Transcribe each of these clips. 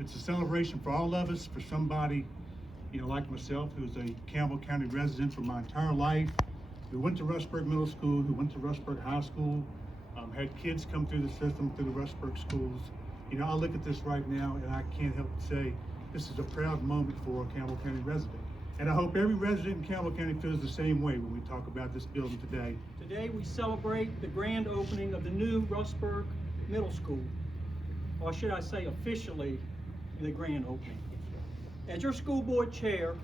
It's a celebration for all of us, for somebody, like myself, who's a Campbell County resident for my entire life, who went to Rustburg Middle School, who went to Rustburg High School, had kids come through the system, through the Rustburg schools. I look at this right now and I can't help but say, this is a proud moment for a Campbell County resident. And I hope every resident in Campbell County feels the same way when we talk about this building today. Today we celebrate the grand opening of the new Rustburg Middle School, or should I say officially the grand opening. As your school board chair,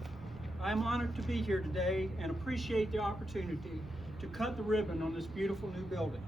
I am honored to be here today and appreciate the opportunity to cut the ribbon on this beautiful new building.